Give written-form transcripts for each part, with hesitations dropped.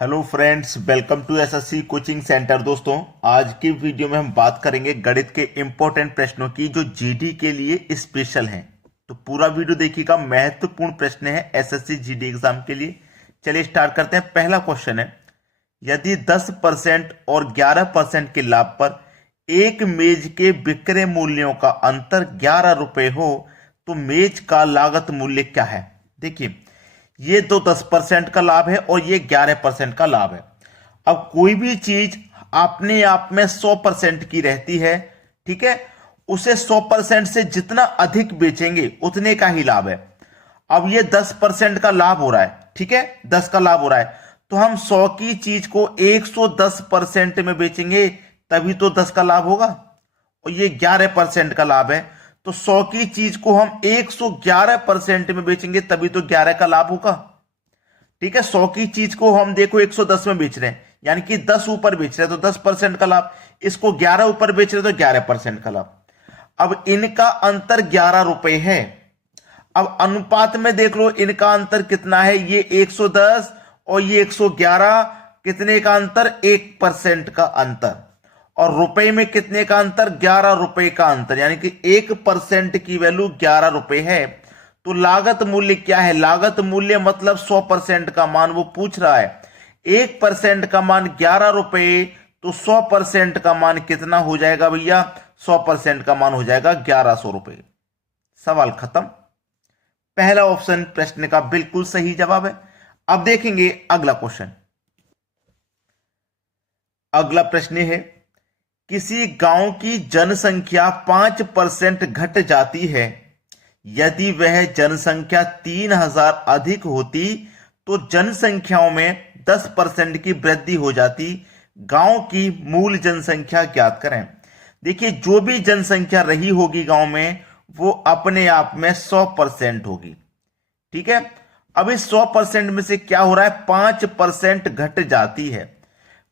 Hello friends, welcome to SSC coaching centre. दोस्तों, आज की वीडियो में हम बात करेंगे गणित के इंपॉर्टेंट प्रश्नों की जो जीडी के लिए स्पेशल हैं। तो पूरा वीडियो देखिएगा, महत्वपूर्ण प्रश्न है एसएससी जीडी एग्जाम के लिए। चलिए स्टार्ट करते हैं। पहला क्वेश्चन है, यदि 10% और 11% के लाभ पर एक मेज के विक्रय मूल्यों का अंतर 11 रुपए हो तो मेज का लागत मूल्य क्या है। देखिए, ये तो 10% का लाभ है और ये 11% का लाभ है। अब कोई भी चीज अपने आप में 100% की रहती है, ठीक है, उसे 100% से जितना अधिक बेचेंगे उतने का ही लाभ है। अब ये 10% का लाभ हो रहा है, ठीक है, 10 का लाभ हो रहा है, तो हम 100 की चीज को 110% में बेचेंगे तभी तो 10 का लाभ होगा। और ये 11% का लाभ है, तो 100 की चीज को हम 111% में बेचेंगे तभी तो 11 का लाभ होगा। ठीक है, 100 की चीज को हम देखो 110 में बेच रहे हैं, यानी कि 10 ऊपर बेच रहे हैं तो 10% का लाभ, इसको 11 ऊपर बेच रहे हैं तो 11% का लाभ। अब इनका अंतर 11 रुपए है। अब अनुपात में देख लो, इनका अंतर कितना है, ये 110 और ये 111, कितने का अंतर, 1% का अंतर। और रुपए में कितने का अंतर, 11 रुपए का अंतर, यानी कि 1% की वैल्यू 11 रुपए है। तो लागत मूल्य क्या है, लागत मूल्य मतलब 100% का मान वो पूछ रहा है। 1% का मान 11 रुपए, तो 100% का मान कितना हो जाएगा भैया, 100% का मान हो जाएगा 1100 रुपए। सवाल खत्म। पहला ऑप्शन प्रश्न का बिल्कुल सही जवाब है। अब देखेंगे अगला क्वेश्चन। अगला प्रश्न है, किसी गांव की जनसंख्या 5% घट जाती है, यदि वह जनसंख्या 3000 अधिक होती तो जनसंख्याओं में 10% की वृद्धि हो जाती। गांव की मूल जनसंख्या ज्ञात करें। देखिए, जो भी जनसंख्या रही होगी गांव में वो अपने आप में 100% होगी, ठीक है। अब इस 100% में से क्या हो रहा है, 5% घट जाती है।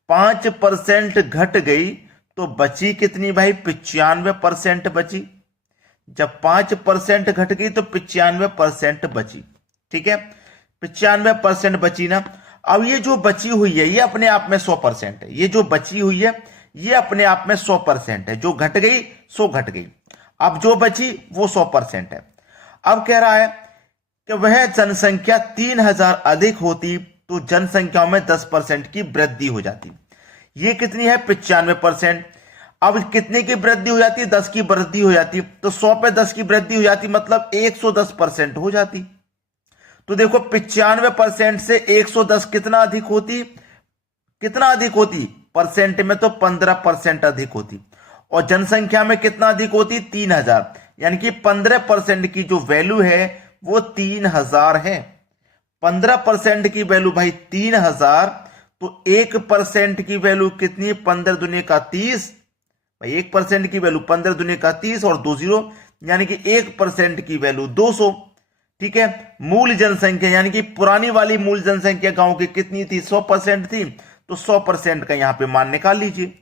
5% घट गई तो बची कितनी भाई, 95% बची। जब 5% घट गई तो 95% बची, ठीक है, 95% बची ना। अब ये जो बची हुई है ये अपने आप में 100% है। ये जो बची हुई है ये अपने आप में 100% है। जो घट गई सो घट गई, अब जो बची वो 100% है। अब कह रहा है कि वह जनसंख्या 3000 अधिक होती तो जनसंख्या में 10% की वृद्धि हो जाती। ये कितनी है, 95%। अब कितने की वृद्धि हो जाती है, 10 की वृद्धि हो जाती, तो 100 पे 10 की वृद्धि हो जाती मतलब 110% हो जाती। तो देखो, 95% से 110 कितना अधिक होती, कितना अधिक होती, परसेंट में तो 15% अधिक होती। और जनसंख्या में कितना अधिक होती, 3000, यानी कि 15% की जो वैल्यू है वो 3000 है। 15% की वैल्यू भाई 3000, तो 1% की वैल्यू कितनी, 15 दुनिया का 30 भाई, 1% की वैल्यू 15 दुनिया का 30 और 2 जीरो, यानी कि 1% की वैल्यू 200, ठीक है। मूल जनसंख्या यानी कि पुरानी वाली मूल जनसंख्या गांव की कितनी थी, 100% थी, तो 100% का यहां पे मान निकाल लीजिए,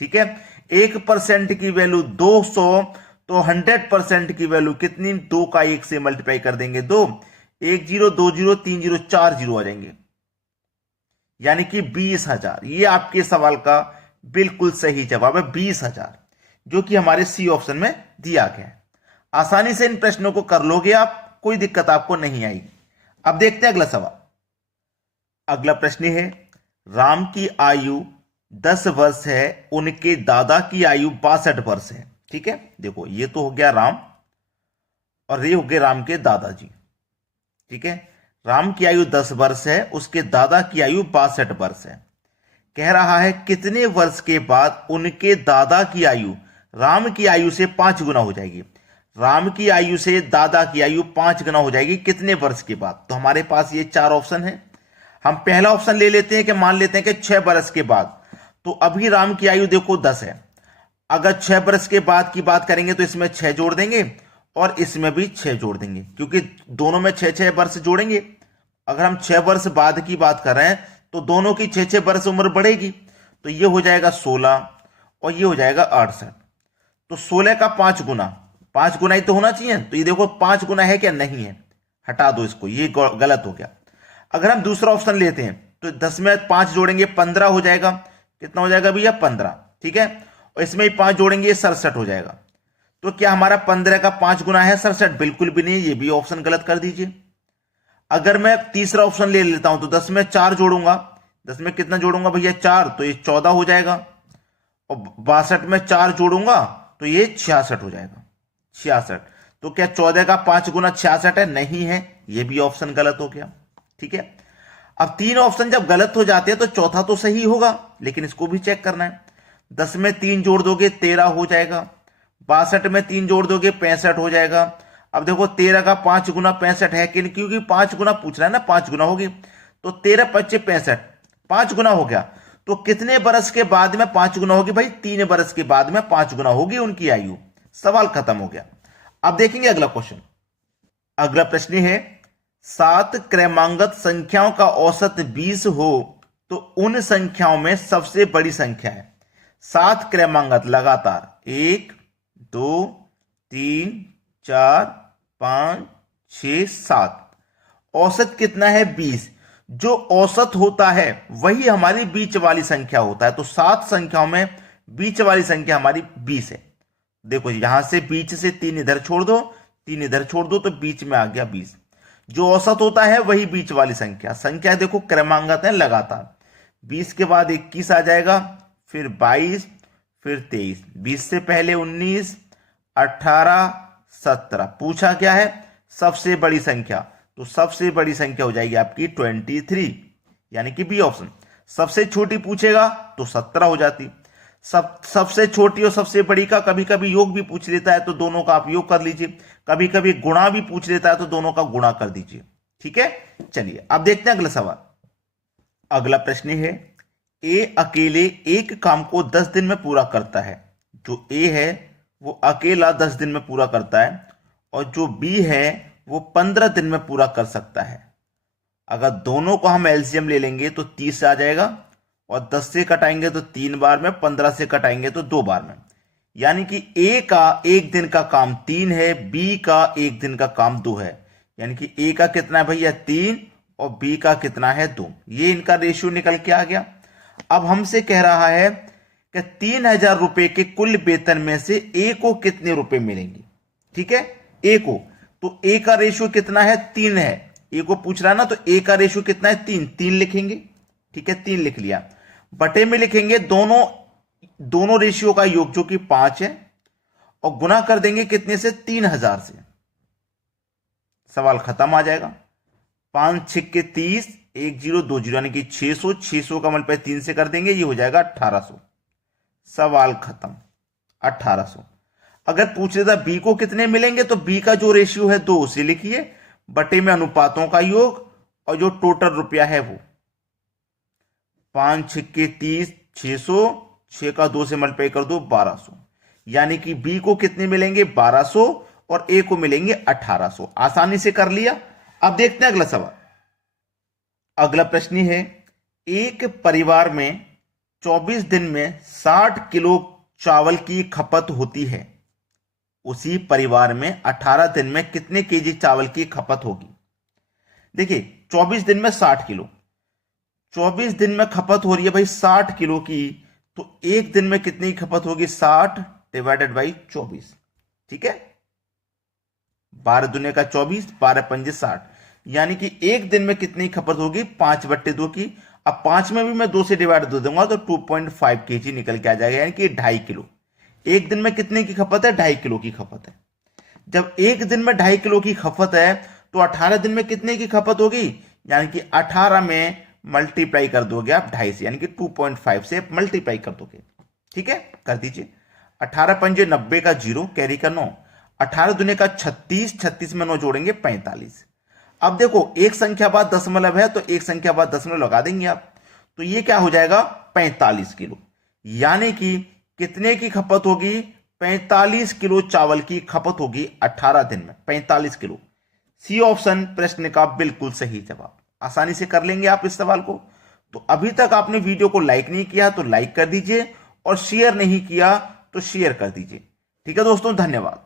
ठीक है। 1% की वैल्यू 200, तो 100% की वैल्यू कितनी, 2 का 1 से मल्टीप्लाई कर देंगे, 2, 1 जीरो, 2 जीरो, 3 जीरो, 4 जीरो आ जाएंगे, यानी कि 20,000। ये आपके सवाल का बिल्कुल सही जवाब है, 20,000, जो कि हमारे सी ऑप्शन में दिया गया है। आसानी से इन प्रश्नों को कर लोगे आप, कोई दिक्कत आपको नहीं आएगी। अब देखते हैं अगला सवाल। अगला प्रश्न है, राम की आयु 10 वर्ष है, उनके दादा की आयु 62 वर्ष है, ठीक है। देखो, ये तो हो गया राम और ये हो गए राम के दादाजी, ठीक है। राम की आयु 10 वर्ष है, उसके दादा की आयु 62 वर्ष है। कह रहा है कितने वर्ष के बाद उनके दादा की आयु राम की आयु से 5 गुना हो जाएगी। राम की आयु से दादा की आयु 5 गुना हो जाएगी कितने वर्ष के बाद। तो हमारे पास ये 4 ऑप्शन है। हम पहला ऑप्शन ले लेते हैं कि मान लेते हैं कि 6 वर्ष के बाद। तो अभी राम की आयु देखो 10 है, अगर 6 वर्ष के बाद की बात करेंगे तो इसमें 6 जोड़ देंगे और इसमें भी 6 जोड़ देंगे, क्योंकि दोनों में 6-6 वर्ष जोड़ेंगे। अगर हम 6 वर्ष बाद की बात कर रहे हैं तो दोनों की 6-6 वर्ष उम्र बढ़ेगी, तो ये हो जाएगा 16 और ये हो जाएगा 68। तो 16 का 5 गुना, 5 गुना ही तो होना चाहिए। तो ये देखो 5 गुना है क्या, नहीं है, हटा दो इसको, ये गलत हो गया। अगर हम दूसरा ऑप्शन लेते हैं तो 10 में 5 जोड़ेंगे 15 हो जाएगा। कितना हो जाएगा भैया? 15। ठीक है, और इसमें ही 5 जोड़ेंगे 67 हो जाएगा। तो क्या हमारा 15 का 5 गुना है 67? बिल्कुल भी नहीं, ये भी ऑप्शन गलत कर दीजिए। अगर मैं तीसरा ऑप्शन ले लेता हूं तो 10 में 4 जोड़ूंगा, 10 में कितना जोड़ूंगा भैया? 4, तो ये 14 हो जाएगा। और 62 में 4 जोड़ूंगा तो ये 66 हो जाएगा, 66। तो क्या 14 का 5 गुना 66 है? नहीं है, ये भी ऑप्शन गलत हो गया। ठीक है, अब 3 ऑप्शन जब गलत हो जाते हैं तो चौथा तो सही होगा, लेकिन इसको भी चेक करना है। 10 में 3 जोड़ दोगे 13 हो जाएगा, 62 में 3 जोड़ दोगे 65 हो जाएगा। अब देखो 13 का 5 गुना 65 है कि, क्योंकि 5 गुना पूछ रहा है ना, 5 गुना होगी, तो 13 25 65, 5 गुना हो गया। तो कितने बरस के बाद में 5 गुना होगी भाई? 3 बरस के बाद में 5 गुना होगी उनकी आयु। सवाल खत्म हो गया। अब देखेंगे अगला क्वेश्चन। अगला प्रश्न है, 7 क्रमांगत संख्याओं का औसत 20 हो तो उन संख्याओं में सबसे बड़ी संख्या है। 7 क्रमांगत लगातार 1 2 3 4 5 6 7, औसत कितना है? 20। जो औसत होता है वही हमारी बीच वाली संख्या होता है। तो 7 संख्याओं में बीच वाली संख्या हमारी 20 है। देखो यहां से बीच से 3 इधर छोड़ दो, 3 इधर छोड़ दो, तो बीच में आ गया 20। जो औसत होता है वही बीच वाली संख्या। संख्या देखो क्रमांगत है लगातार, 20 के बाद 21 आ जाएगा, फिर 22, फिर 23, 20 से पहले 19, 18, 17। पूछा क्या है? सबसे बड़ी संख्या। तो सबसे बड़ी संख्या हो जाएगी आपकी 23, यानी कि बी ऑप्शन। सबसे छोटी पूछेगा तो 17 हो जाती। सबसे छोटी और सबसे बड़ी का कभी कभी योग भी पूछ लेता है तो दोनों का आप योग कर लीजिए, कभी कभी गुणा भी पूछ लेता है तो दोनों का गुणा कर दीजिए। ठीक है, चलिए अब देखते हैं अगला सवाल। अगला प्रश्न है, ए अकेले एक काम को 10 दिन में पूरा करता है। जो ए है वो अकेला 10 दिन में पूरा करता है, और जो बी है वो 15 दिन में पूरा कर सकता है। अगर दोनों को हम एलसीएम ले लेंगे तो 30 आ जाएगा, और 10 से कटाएंगे तो 3 बार में, 15 से कटाएंगे तो 2 बार में। यानी कि ए का एक दिन का काम 3 है, बी का एक दिन का काम 2 है। यानी कि ए का कितना है भैया? 3, और बी का कितना है? 2। ये इनका रेशियो निकल के आ गया। अब हमसे कह रहा है कि 3000 रुपए के कुल वेतन में से ए को कितने रुपए मिलेंगे। ठीक है, ए को, तो ए का रेशियो कितना है? 3 है। ए को पूछ रहा है ना, तो ए का रेशियो कितना है? 3। 3 लिखेंगे। ठीक है, 3 लिख लिया। बटे में लिखेंगे दोनों रेशियो का योग जो कि 5 है, और गुना कर देंगे कितने से? 3000 से। सवाल खत्म आ जाएगा। 5 6 30, 1 0 2 0, यानी कि 600। 600 का मल्टीप्लाई 3 से कर देंगे, ये हो जाएगा 1800। सवाल खत्म, 1800। अगर पूछ लेता बी को कितने मिलेंगे, तो बी का जो रेशियो है 2 उसे लिखिए, बटे में अनुपातों का योग, और जो टोटल रुपया है वो 5 6 30, 600, 6 का 2 से मल्टीप्लाई कर दो 1200। यानी कि बी को कितने मिलेंगे? 1200, और ए को मिलेंगे 1800। आसानी से कर लिया। अब देखते हैं अगला सवाल। अगला प्रश्न है, एक परिवार में 24 दिन में 60 किलो चावल की खपत होती है। उसी परिवार में 18 दिन में कितने केजी चावल की खपत होगी? देखिए 24 दिन में 60 किलो, 24 दिन में खपत हो रही है भाई 60 किलो की, तो एक दिन में कितनी खपत होगी? 60 डिवाइडेड बाई 24। ठीक है, 12 दुनिया का 24, 12 पंजे 60, यानी कि एक दिन में कितनी खपत होगी? 5/2 की। अब 5 में भी मैं 2 से डिवाइड दे दूंगा तो 2.5 केजी निकल के आ जाएगा, यानी कि 2.5 किलो। एक दिन में कितने की खपत है? 2.5 किलो की खपत है। जब एक दिन में 2.5 किलो की खपत है तो 18 दिन में कितने की खपत होगी? यानी कि 18 में मल्टीप्लाई कर दोगे आप 2.5 से, यानी कि 2.5 से मल्टीप्लाई कर दोगे। ठीक है, कर दीजिए। 18 पंजे 90 का 0, कैरी का 9, 18 दुनिया का 36, 36 में 9 जोड़ेंगे 45। अब देखो एक संख्या बाद दशमलव है तो एक संख्या बाद दशमलव लगा देंगे आप, तो ये क्या हो जाएगा? 45 किलो। यानी कि कितने की खपत होगी? 45 किलो चावल की खपत होगी 18 दिन में, 45 किलो। सी ऑप्शन प्रश्न का बिल्कुल सही जवाब। आसानी से कर लेंगे आप इस सवाल को। तो अभी तक आपने वीडियो को लाइक नहीं किया तो लाइक कर दीजिए, और शेयर नहीं किया तो शेयर कर दीजिए। ठीक है दोस्तों, धन्यवाद।